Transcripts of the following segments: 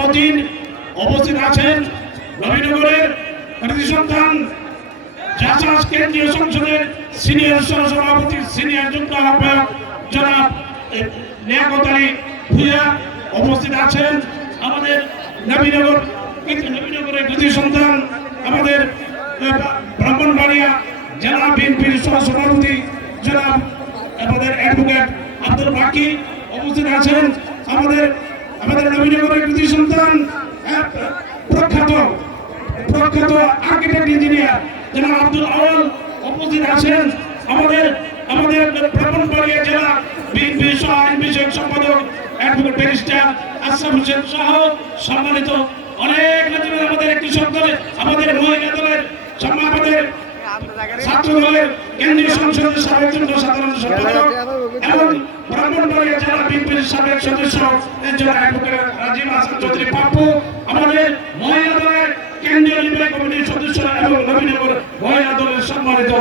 মতিন উপস্থিত আছেন নবীনগরের কৃতি সন্তান জাসাস কেন্দ্রীয় সংসদের সিনিয়র সহসভাপতি, সিনিয়র যুগ্ম আহ্বায়ক জনাব লিয়াকত আলী ভূঁইয়া উপস্থিত আছেন। আমাদের নবীনগর নবীনগরের কৃতি সন্তান, আমাদের ব্রাহ্মণবাড়িয়া জেলা বিএনপির সহসভাপতি জনাব, আমাদের অ্যাডভোকেট আব্দুল বাকি উপস্থিত আছেন। আমাদের আমাদের নবীনগরের কৃতি সন্তান আহ, প্রখ্যাত প্রখ্যাত আর্কিটেক্ট ইঞ্জিনিয়ার জনাব আব্দুল আওয়াল উপস্থিত আছেন আমাদের আমাদের ব্রাহ্মণবাড়িয়া জেলা বিএনপি সহ আইন বিষয়ক সম্পাদক অ্যাডভোকেট ব্যারিস্টার আশরাফ হোসেন সহ সম্মানিত অনেক আমাদের একটি সরকারে আমাদের মহিলা দলের আমাদের ছাত্র কেন্দ্রীয় সংসদের সাবেক সাধারণ সম্পাদক এবং ব্রাহ্মণবাড়িয়া জেলা বিএনপির সাবেক সদস্য রাজীব হাসান চৌধুরী পাপ্পু আমাদের মহিলা দলের কেন্দ্রীয় নির্বাহী কমিটির সদস্য এবং নবীনগর মহিলা দলের সম্মানিত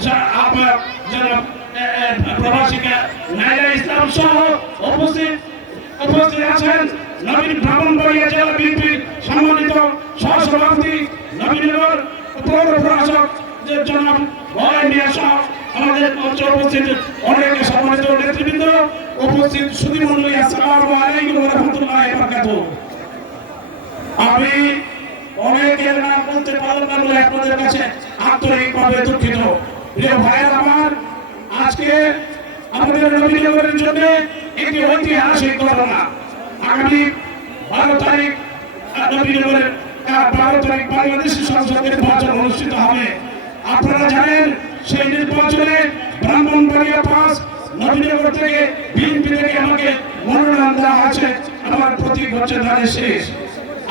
যা- আহ্বায়ক জনাব এ, এ, প্রবাসিকা নাইলা ইসলাম সহ উপস্থিত উপস্থিত আছেন নবীন ব্রাহ্মণবাড়িয়া জেলা বিএনপির সম্মানিত সহসভাপতি নবীনগর পৌর প্রশাসক যে জনাব ভয় মিয়া সহ আমাদের মঞ্চে উপস্থিত অনেক সম্মানিত নেতৃবৃন্দ উপস্থিত সুদী মন্ডলী আসসালামু আলাইকুম ওয়া রাহমাতুল্লাহি ওয়া বারাকাতুহু। আমি অনেকের নাম বলতে পারলাম না বলে আপনাদের কাছে আন্তরিকভাবে দুঃখিত। প্রিয় ভাইয়ের আমার, আজকে আমাদের নবীনগরের জন্য একটি ঐতিহাসিক ঘটনা। আগামী বারো তারিখ নবীনগরের বারো তারিখ বাংলাদেশের সংসদ নির্বাচন অনুষ্ঠিত হবে। আপনারা জানেন সেই নির্বাচনে ব্রাহ্মণবাড়িয়া পাস নবীনগর থেকে বিএনপি থেকে আমাকে মনোনয়ন দেওয়া আছে আমার প্রতীক হচ্ছে ধানের শেষ।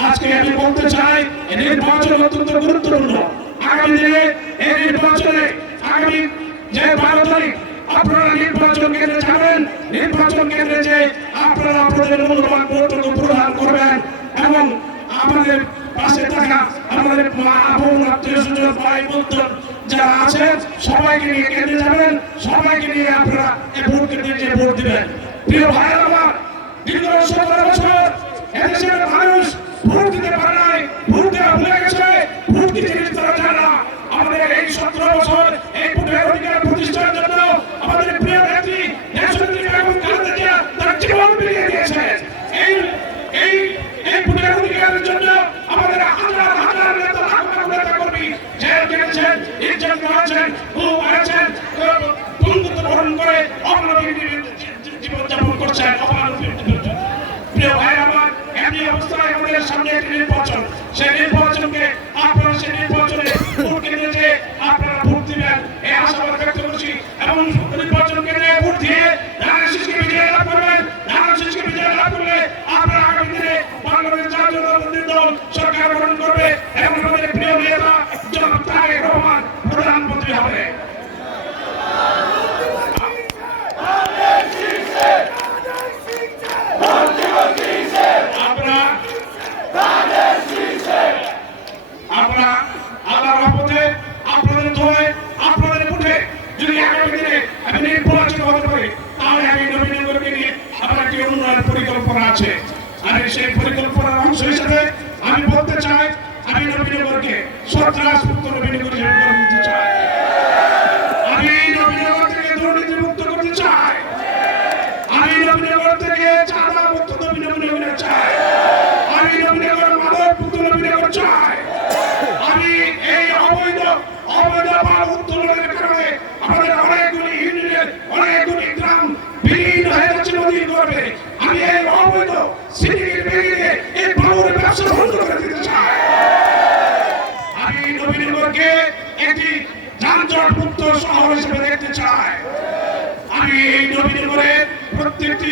আজকে আমি বলতে চাই নির্বাচন অত্যন্ত গুরুত্বপূর্ণ। আগামী দিনে এই নির্বাচনে আগামী যে বারো তারিখ, আপনারা নির্বাচন কেন্দ্রে যাবেন। নির্বাচন কেন্দ্রে যে আপনারা আপনাদের মূল্যবান ভোটটুকু প্রদান করবেন এবং আমাদের পাশে থাকা আমাদের মা বোন আত্মীয় স্বজন, ভাই বন্ধু যারা আছেন, সবাইকে নিয়ে কেন্দ্রে যাবেন, সবাইকে নিয়ে আপনারা এই ভোট কেন্দ্রে যে ভোট দিবেন। প্রিয় ভাই আমার, দীর্ঘ সতেরো বছর এদেশের মানুষ ভোট দিতে পারে নাই, ভোট দেওয়া করছি এমন নির্বাচন কেন্দ্রে ভোট দিয়ে ধানের শীষকে বিজয় লাভ করবেন ধানের শীষকে বিজয় লাভ করলে আপনারা আগামী দিনে বাংলাদেশ জাতীয় দল দল সরকার গঠন করবে এবং আমাদের প্রিয় নেতা জনাব তারেক রহমান প্রধানমন্ত্রী হবে আমরা আমরা আল্লাহর রহমতে আপনাদের দোয়ায় আপনাদের মুঠে যদি আগামী দিনে আমি নির্বাচিত হতে পারি তাহলে আমি নবীনগরকে নিয়ে আমার একটি উন্নয়ন পরিকল্পনা আছে আর সেই পরিকল্পনার অংশ হিসেবে আমি বলতে চাই আমি নবীনগরকে সন্ত্রাস মুক্ত নবীনগর হিসেবে গড়ে তুলতে চাই আমি নবীনগর থেকে দুর্নীতি মুক্ত করতে চাই আমি নবীনগর থেকে চাঁদা মুক্ত নবীনগর চাই আমি নবীনগর মাদক মুক্ত নবীনগর চাই আমি এই অবৈধ অবৈধ মাল উত্তোলনের কারণে আমাদের অনেকগুলি গ্রাম বিলীন হয়ে যাচ্ছে নদীর গর্ভে। আমি এই অবৈধ সিটির বেরিয়ে এই বাবুর ব্যবসা বন্ধ করে দিতে চাই আমি নবীনগরকে একটি যানজট মুক্ত শহর হিসেবে দেখতে চাই আমি এই নবীনগরের প্রত্যেকটি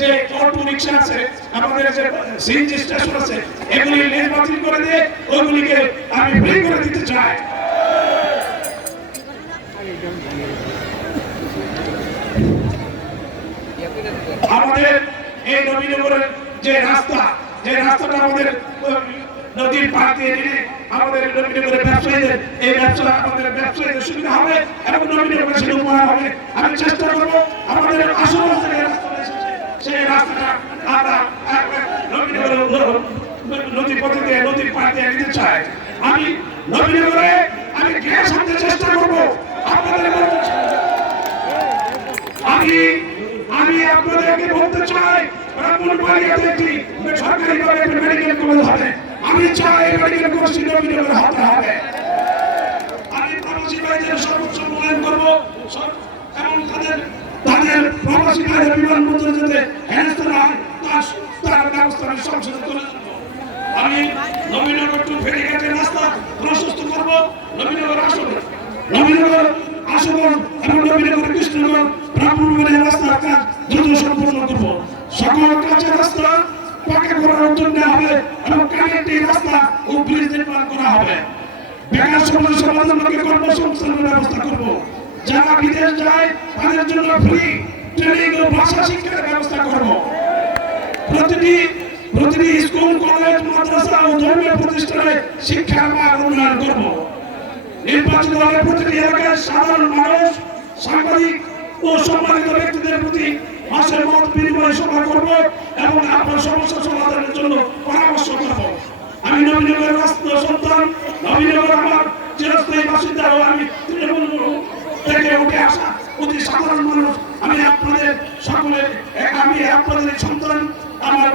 যে অটো রিক্সা আছে, আমাদের যে সিএনজি স্টেশন আছে, এগুলি লিজ বাতিল করে দিয়ে ওইগুলিকে আমি ফ্রি করে দিতে চাই। আমাদের এই নবীনগরের যে রাস্তা, যে রাস্তাটা আমাদের নদীর পাড় দিয়ে নিলে আমাদের নবীনগরের ব্যবসায়ীদের, এই ব্যবসা আমাদের ব্যবসায়ীদের সুবিধা হবে এবং নবীনগরের উপহার হবে। আমি চেষ্টা করব আমাদের আশেপাশে সেই রাস্তাটা আমরা নবীনগরের পথে নদীর পাড় দিয়ে চাই। আমি নবীনগরে আমি গ্যাস আনতে চেষ্টা করব। আপনাদের আমি আমি আপনাদেরকে বলতে চাই, ব্রাহ্মণবাড়িয়াতে একটি সরকারি ভাবে একটি মেডিকেল কলেজ হবে। আমি চাই এই মেডিকেল কলেজটি নবীনগরে হতে হবে। আমি প্রবাসী ভাইদের সর্বোচ্চ মূল্যায়ন করব। এবং তাদের তাদের প্রবাসী ভাইদের বিমানবন্দরে যাতে হেনস্থা না হয় তার- ব্যবস্থা আমি সংশোধন করে আমি নবীনগর টু ফেরিঘাটের রাস্তা প্রশস্ত করব নবীনগর আসন। নবীনগর আসন এবং নবীনগর কৃষ্ণনগর ব্রাহ্মণবাড়ির রাস্তার কাজ দ্রুত সম্পূর্ণ করব। সকল কাজের রাস্তা পাকা করার নেওয়া হবে এবং কানেক্টি রাস্তা ও ব্রিজ নির্মাণ করা হবে। বেকার সমস্যা সমাধান করে কর্মসংস্থানের ব্যবস্থা করব। যারা বিদেশ যায়, তাদের জন্য ফ্রি। ট্রেনিং ও ভাষা শিক্ষার ব্যবস্থা করব। প্রতিটি প্রতিটি স্কুল, কলেজ, মাদ্রাসা ও ধর্মীয় প্রতিষ্ঠানে শিক্ষার মান উন্নয়ন করব। নির্বাচিত হলে প্রতিটি এলাকায় সাধারণ মানুষ, সাংবাদিক ও সম্মানিত ব্যক্তিদের প্রতি মাসের মত বিনিময় সভা করব এবং আপনার সমস্যা সমাধানের জন্য পরামর্শ করব। আমি নবীনগরের রাষ্ট্র সন্তান, নবীনগর আমার চিরস্থায়ী বাসিন্দা আমি তৃণমূল থেকে উঠে আসা অতি সাধারণ মানুষ। আমি আপনাদের সকলের আমি আপনাদের সন্তান আমার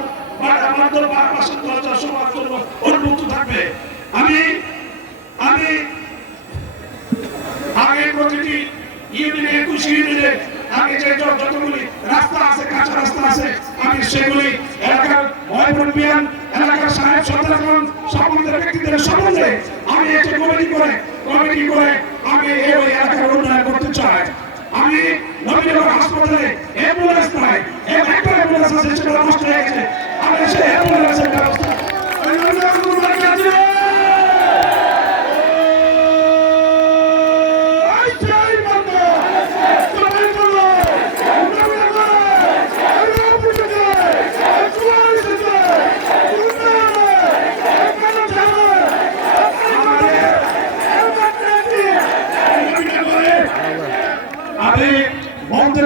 আগে প্রতিটি রাস্তা আছে, কাঁচা রাস্তা আছে, আমি সেগুলি এলাকার এলাকার সাহেব ব্যক্তিদের সম্বন্ধে আমি একটা কমিটি করে কমিটি করে আমি এই এলাকার উন্নয়ন করতে চাই। আমি নবীনগর হাসপাতালে অ্যাম্বুলেন্স নাই এবং একটা অ্যাম্বুলেন্স আছে, সেটা নষ্ট হয়ে গেছে। আমি সেই অ্যাম্বুলেন্সের ব্যবস্থা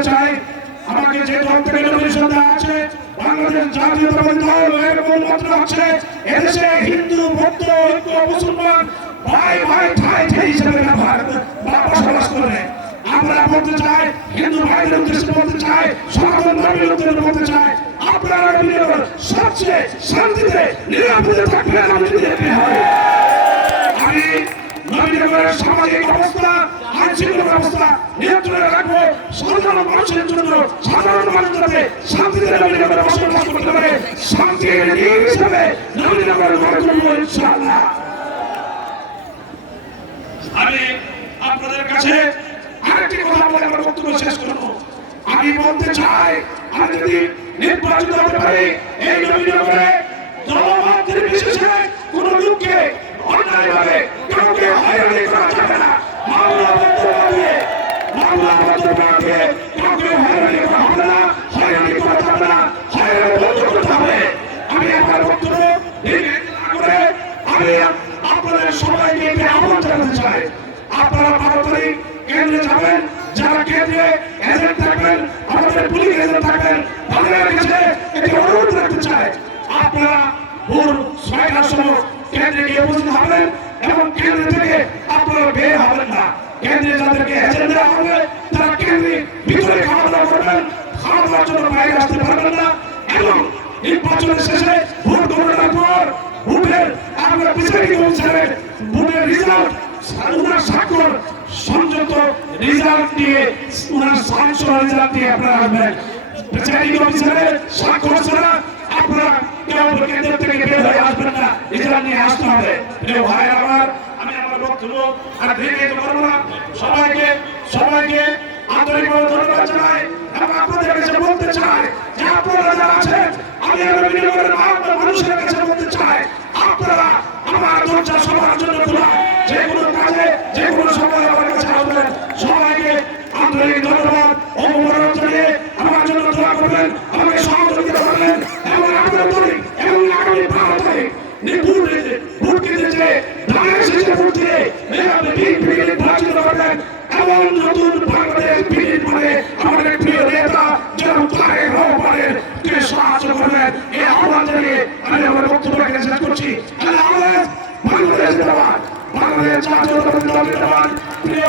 চাই। আমাকে যে দল আছে বাংলাদেশ জাতীয়তাবাদী দল, এর মূলমন্ত্র হচ্ছে এদেশে হিন্দু, বৌদ্ধ মুসলমান, ভাই ভাই ঠাই ঠাই হিসেবে বসবাস করে। আমরা বলতে চাই, হিন্দু ভাইদের উদ্দেশ্যে বলতে চাই, সনাতন ধর্মের উদ্দেশ্যে বলতে চাই, আপনারা বিনিয়োগ সবচেয়ে শান্তিতে, নিরাপদে থাকবেন, আমি বিজেপি হয় আমি নবীনগরের সামাজিক অবস্থা আইন ব্যবস্থা নিয়ন্ত্রণে রাখব সাধারণ মানুষের জন্য সাধারণ মানুষ যাতে শান্তিতে নবীনগরে বসবাস করতে পারে শান্তি হিসেবে নবীনগর গড়ে তুলবো, ইনশাআল্লাহ। আমি আপনাদের কাছে আরেকটি কথা বলে আমার বক্তব্য শেষ করব। আমি বলতে চাই, আমি যদি নির্বাচিত হতে পারি, এই নবীনগরে দলমত নির্বিশেষে কোন লোককে অন্যায়ভাবে কাউকে হয়রানি না। মামলা বন্ধ দিয়ে মামলা বন্ধ দিয়ে কাউকে হয়রানি করা হবে না, হয়রানি আমি আমার বক্তব্য করে আমি চাই। আপনারা বারো তারিখ কেন্দ্রে যাবেন, যারা কেন্দ্রে এজেন্ট থাকবেন, আমাদের পুলিশ এজেন্ট থাকবেন, তাদের কাছে একটি অনুরোধ রাখতে আপনারা ভোর ছয়টার সময় কেন্দ্রে গিয়ে উপস্থিত হবেন এবং কেন্দ্র থেকে আপনারা বের হবেন না। কেন্দ্রে যাদেরকে দেওয়া হবে, তারা কেন্দ্রে খাওয়া দাওয়া করবেন খাওয়া দাওয়ার জন্য বাইরে না এবং নির্বাচনের শেষে ভোট গণনার পর ভোটের আমরা বিচারিক অনুষ্ঠানে ভোটের রেজাল্ট উনার স্বাক্ষর সংযত রেজাল্ট দিয়ে সাংসদ রেজাল্ট দিয়ে আপনারা আসবেন। প্রিসাইডিং অফিসারের স্বাক্ষর আপনারা কেউ কেন্দ্র থেকে বের হয়ে আসবেন না রেজাল্ট নিয়ে আসতে হবে। প্রিয় ভাই আমার, আমি আমার বক্তব্য আর ভেঙে করব না। সবাইকে সবাইকে আন্তরিকভাবে ধন্যবাদ জানাই। এবং আপনাদের কাছে বলতে চাই, যে আপনারা যারা আছেন, আমি আমার বিনিয়োগের মানুষের কাছে বলতে চাই এমন নতুন বাংলাদেশ ভিড় মানে আমাদের প্রিয় নেতা যেন তারেক রহমানের কে সাহায্য করবেন এই আহ্বান জানিয়ে আমি আমার বক্তব্য রেখে শেষ করছি। বাংলাদেশ জিন্দাবাদ। বাংলাদেশ জাতীয় দল জিন্দাবাদ। প্রিয়